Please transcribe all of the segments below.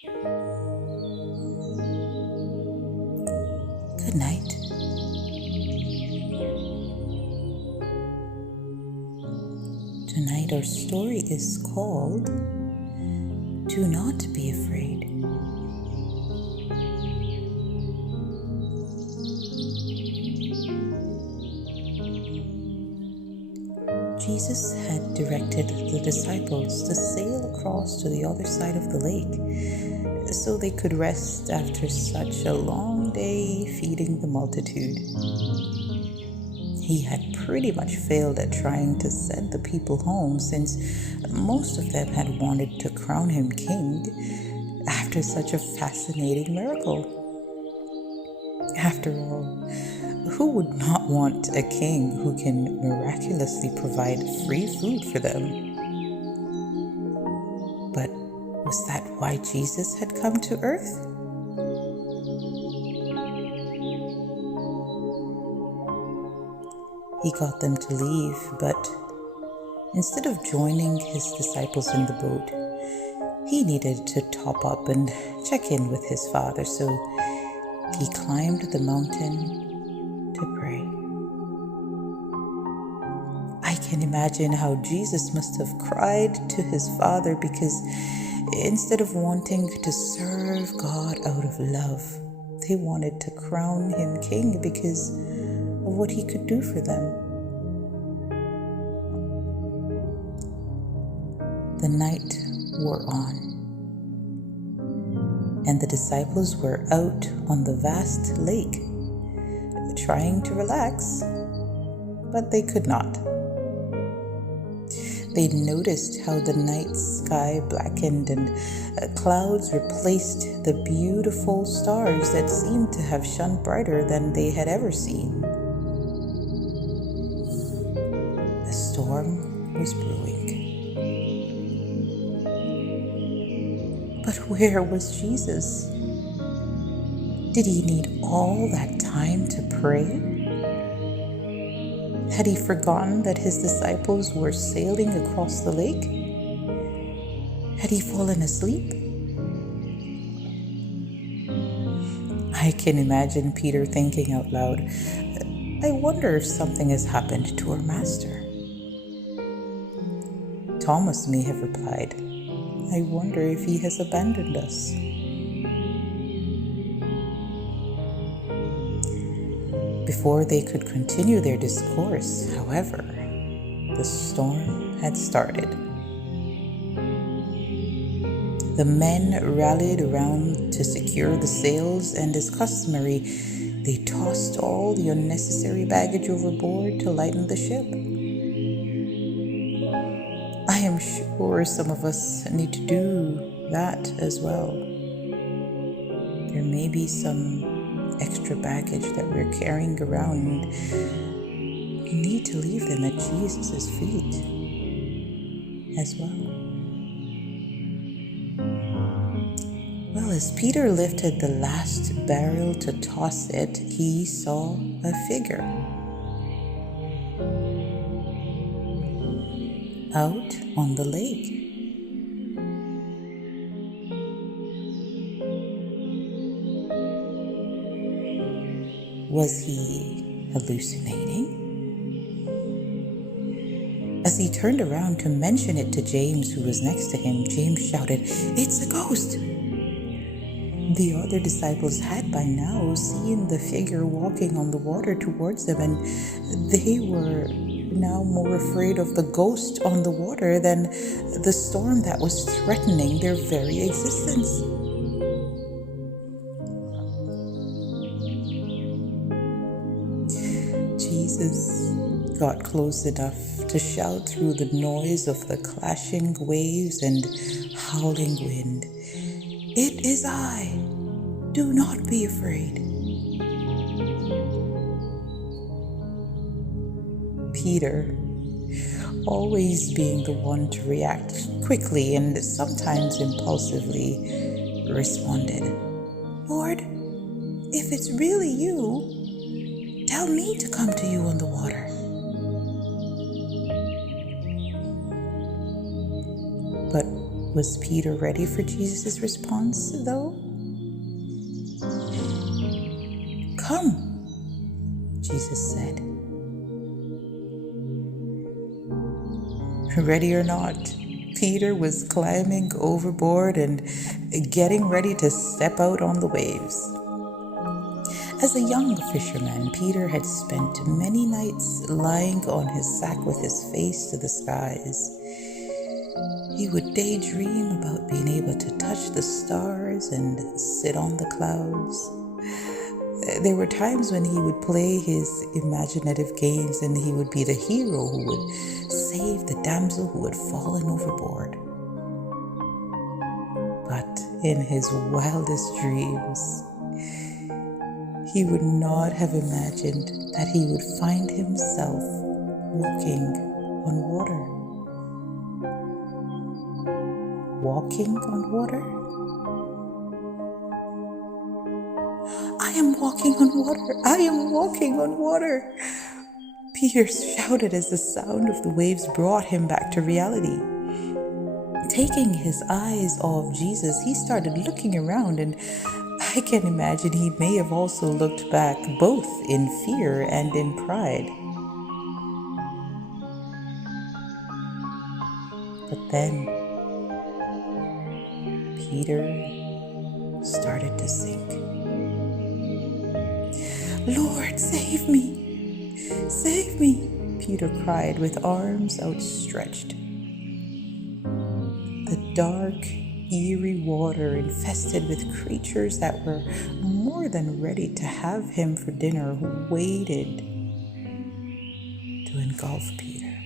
Good night. Tonight our story is called Do Not Be Afraid. Jesus had directed the disciples to sail across to the other side of the lake so they could rest after such a long day feeding the multitude. He had pretty much failed at trying to send the people home since most of them had wanted to crown him king after such a fascinating miracle. After all, who would not want a king who can miraculously provide free food for them? But was that why Jesus had come to earth? He got them to leave, but instead of joining his disciples in the boat, he needed to top up and check in with his Father, so he climbed the mountain to pray. I can imagine how Jesus must have cried to his Father because instead of wanting to serve God out of love, they wanted to crown him king because of what he could do for them. The night wore on, and the disciples were out on the vast lake, trying to relax, but they could not. They noticed how the night sky blackened and clouds replaced the beautiful stars that seemed to have shone brighter than they had ever seen. A storm was brewing. But where was Jesus? Did he need all that time to pray? Had he forgotten that his disciples were sailing across the lake? Had he fallen asleep? I can imagine Peter thinking out loud, I wonder if something has happened to our master. Thomas may have replied, I wonder if he has abandoned us. Before they could continue their discourse, however, the storm had started. The men rallied around to secure the sails, and as customary, they tossed all the unnecessary baggage overboard to lighten the ship. I am sure some of us need to do that as well. There may be some extra baggage that we're carrying around, and we need to leave them at Jesus' feet as well. Well, as Peter lifted the last barrel to toss it, he saw a figure out on the lake. Was he hallucinating? As he turned around to mention it to James, who was next to him, James shouted, "It's a ghost!" The other disciples had by now seen the figure walking on the water towards them, and they were now more afraid of the ghost on the water than the storm that was threatening their very existence. Jesus got close enough to shout through the noise of the clashing waves and howling wind, "It is I! Do not be afraid." Peter, always being the one to react quickly and sometimes impulsively, responded, "Lord, if it's really you, tell me to come to you on the water." But Was Peter ready for Jesus' response, though? "Come," Jesus said. Ready or not, Peter was climbing overboard and getting ready to step out on the waves. As a young fisherman, Peter had spent many nights lying on his sack with his face to the skies. He would daydream about being able to touch the stars and sit on the clouds. There were times when he would play his imaginative games and he would be the hero who would save the damsel who had fallen overboard. But in his wildest dreams, he would not have imagined that he would find himself walking on water. Walking on water? "I am walking on water! I am walking on water!" Peter shouted as the sound of the waves brought him back to reality. Taking his eyes off Jesus, he started looking around, and I can imagine he may have also looked back, both in fear and in pride. But then Peter started to sink. "Lord, save me! Save me!" Peter cried with arms outstretched. The dark, eerie water, infested with creatures that were more than ready to have him for dinner, waited to engulf Peter.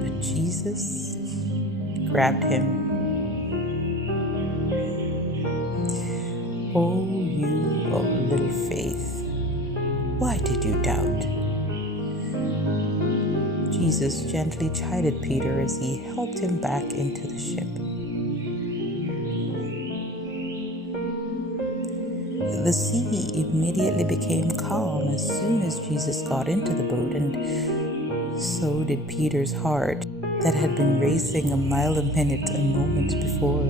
But Jesus grabbed him. "Oh, you of little faith, why did you doubt?" Jesus gently chided Peter as he helped him back into the ship. The sea immediately became calm as soon as Jesus got into the boat, and so did Peter's heart that had been racing a mile a minute a moment before.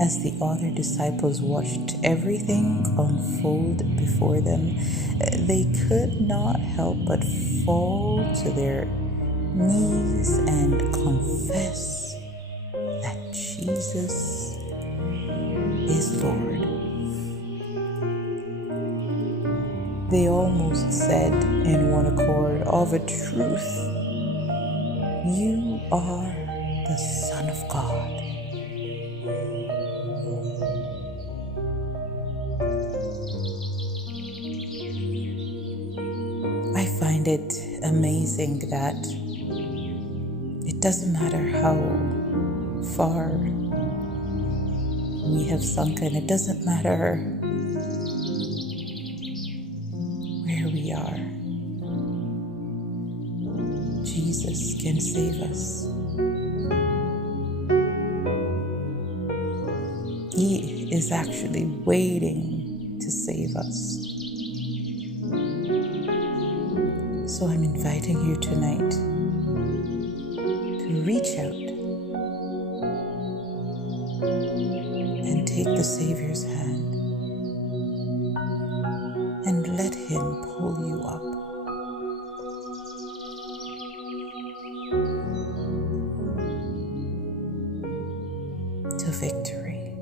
As the other disciples watched everything unfold before them, they could not help but fall to their knees and confess that Jesus is Lord. They almost said in one accord, "Of a truth, you are the Son of God." I find it amazing that it doesn't matter how far we have sunken, it doesn't matter where we are, Jesus can save us. He is actually waiting to save us. So I'm inviting you tonight to reach out and take the Savior's hand and let Him pull you up. To victory.